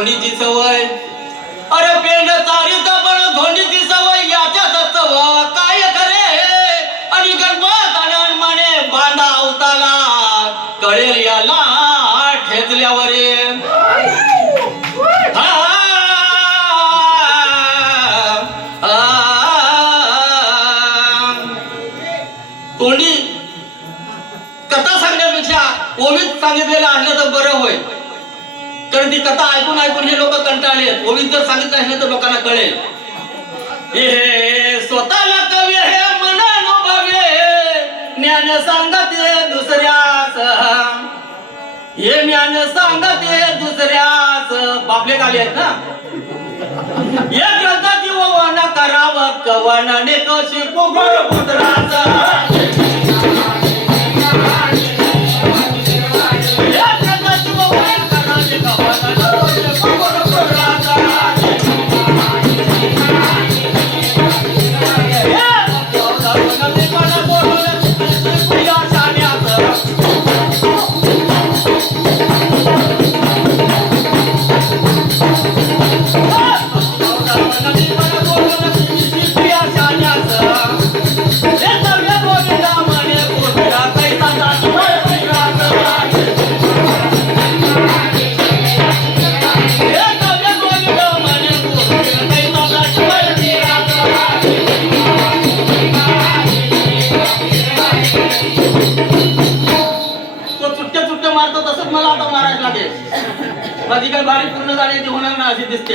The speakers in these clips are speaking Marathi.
धोंडीची सवय. अरे पेंड तारीचा पण धोंडीची सवय याच्यात चव काय खरे आणि गणपत अनमाने बांधा अवताला कळेल याला ठेचल्यावर. तोंडी कथा सांगण्यापेक्षा ओवीत सांगितलेलं असलं तर बरं होईल. कारण कथा ऐकून ऐकून हे लोक कंटाळले. ओवीत जर सांगितलं आहे तर लोकांना कळेल. हे स्वतःला कवी हे मन अनुभवे ज्ञान सांगते दुसऱ्यास. हे ज्ञान सांगते दुसऱ्यास. बापले काले आहेत ना? या ग्रंथाची ववन करावं कवनाने कशी पोगळ पुत्राचा? माझी काय बारी पूर्ण झाली ती होणार ना अशी दिसते.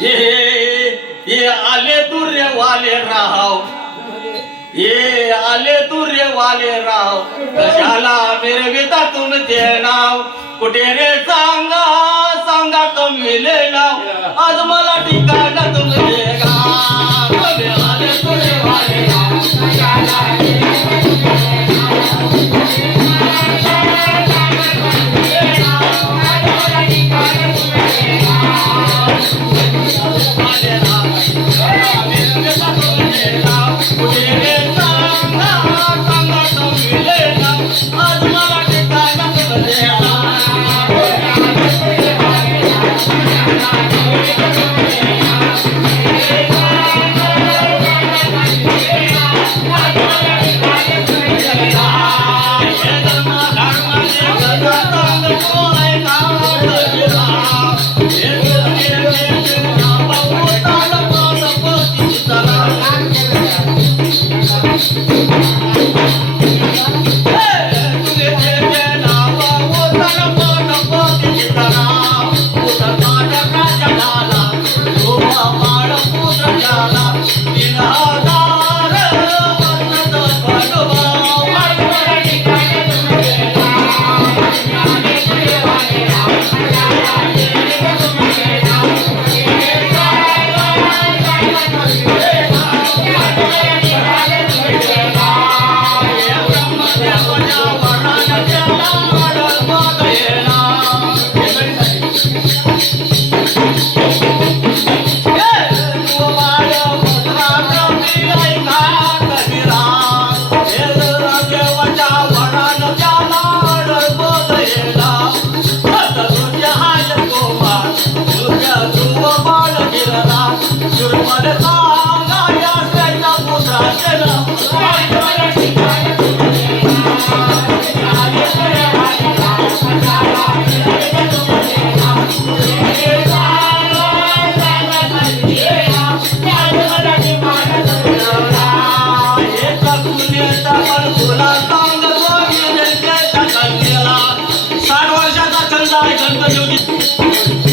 ये ये आले तू रे वाले राहाव ये आले तू रे वाले राव. कशाला मिरविता तुमचे नाव? कुठे रे सांगा सांगा कमिले नाव. आज मला ठिकाण तुमचे छंद आहे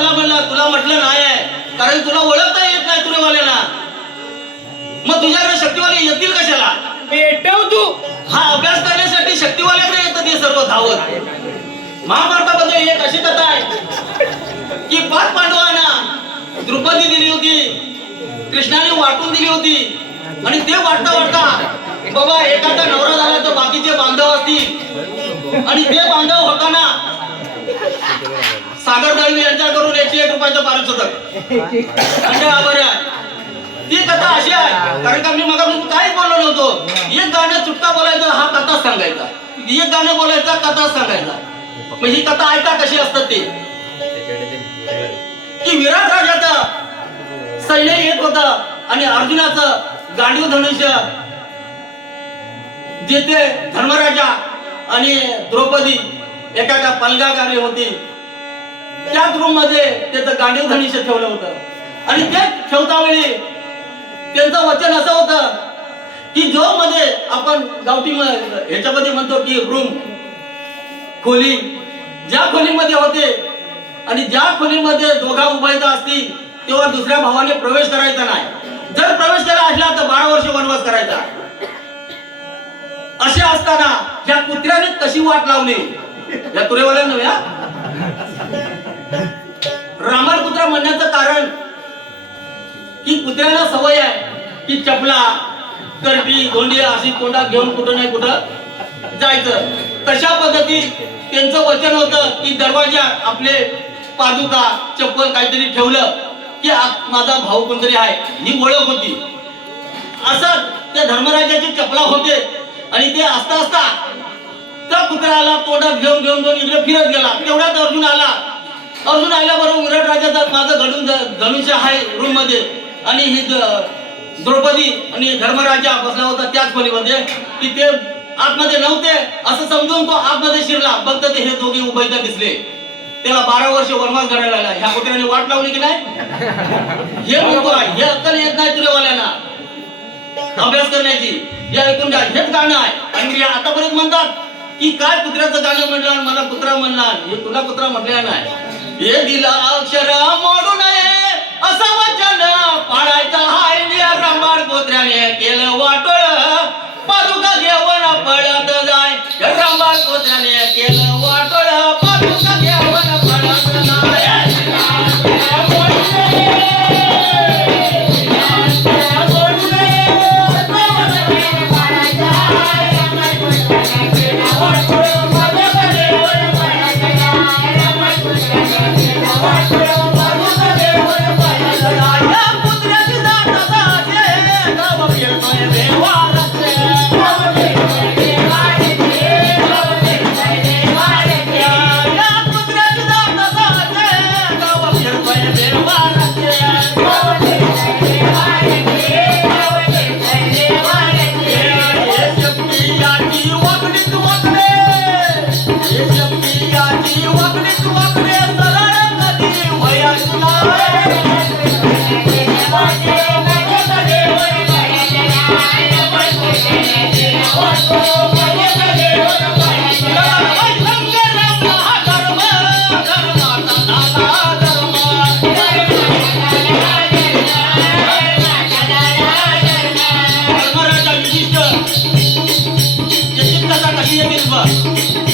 मला म्हणला तुला म्हटलं नाही आहे. कारण तुला ओळखता येत नाही तुरेवाल्याला. मग तुझ्याकडे शक्तीवाले येतील कशाला? पेटव तू. हा अभ्यास करण्यासाठी शक्तीवाल्याकडे येतं ते सर्व धावत. महाभारतामध्ये एक अशी कथा आहे की पाच पांडवांना द्रुपदी दिली होती कृष्णाने वाटून दिली होती. आणि ते वाटता वाटता बाबा एखादा नवरा झाला तर बाकीचे बांधव असतील. आणि ते बांधव होताना सागर दळवी यांच्याकडून एकशे एक रुपयाचं पारितोषिक म्हणजे हा आहे. ती कथा अशी आहे कारण का मी मग काय बोललो नव्हतो. एक गाणं चुटका बोलायचं हा कथा सांगायचा. एक गाणं बोलायचा कथा सांगायचा. मग ही कथा ऐका कशी असतात ती? की विराट राजाचं सैन्य येत होत आणि अर्जुनाचं गांडीव धनुष्य जिथे धर्मराजा आणि द्रौपदी एकाच्या एका पलगागारी होती. त्याच रूममध्ये त्याचं गांडीव धनिष ठेवलं होतं. आणि ते ठेवता वेळी त्यांचं वचन असं होतं की जो मध्ये आपण गावठी ह्याच्यामध्ये म्हणतो की रूम खोली. ज्या खोलीमध्ये होते आणि ज्या खोलीमध्ये दोघा उभायचा असतील तेव्हा दुसऱ्या भावाने प्रवेश करायचा नाही. जर प्रवेश केला असला तर बारा वर्ष वनवास करायचा. असे असताना या कुत्र्याने कशी वाट लावली? या तुरेवाल्या ब्राह्मण कुत्रा म्हणण्याचं कारण की कुत्र्याला सवय आहे की चपला करडी धोंडी अशी तोंडात घेऊन कुठं नाही कुठं जायचं. तशा पद्धतीत त्यांचं वचन होतं की दरवाजा आपले पादुका चप्पल काहीतरी ठेवलं की माझा भाऊ कोणतरी आहे ही ओळख होती. असं त्या धर्मराजाची चपला होते आणि ते असता असता त्या कुत्र्याला तोंडात घेऊन घेऊन घेऊन इकडे फिरत गेला. तेवढ्यात अर्जुन आला. अर्जुन आल्याबरोबर विराट राजाचा माझं घडून धनुष्य आहे रूममध्ये आणि ही द्रौपदी आणि धर्मराजा बसला होता त्याच खोलीमध्ये की ते आतमध्ये नव्हते असं समजून तो आतमध्ये शिरला. फक्त ते हे दोघे उभयता दिसले. त्याला बारा वर्ष वनवास घडायला लागला. ह्या कुत्र्याने वाट लावली की नाही? हे म्हणतो आहे, हे अक्कल येत नाही तुरेवाल्याला. अभ्यास करण्याची. या ऐकून घ्या हेच गाणं आहे. आणि आतापर्यंत म्हणतात की काय कुत्र्याचं गाणं म्हणलं आणि मला कुत्रा म्हणला हे तुला कुत्रा म्हटलेला नाही. हे दिला अक्षर मोडू नये असं वचन पाळायचं धर्मराज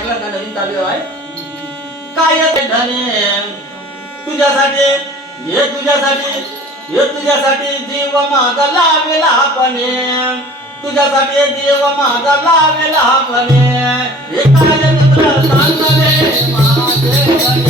ऐकलं का नवीन चालू आहे? काय ते धने तुझ्यासाठी हे तुझ्यासाठी हे तुझ्यासाठी जीव माझा लावेला आपणे तुझ्यासाठी जीव माझा लावेला आपणे हे काय तुला सांगले माझे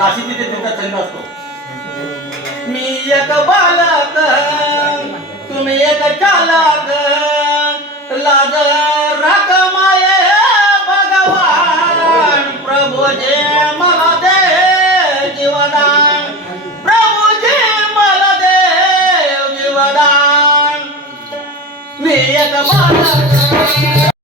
काशी तिथे त्यांचा छंद असतो. मी एक बालक तुम्ही एक चालक. लाज राख माये भगवान प्रभू जे मला दे जीवदान. प्रभू जे मला दे जीवदान. मी एक बालक.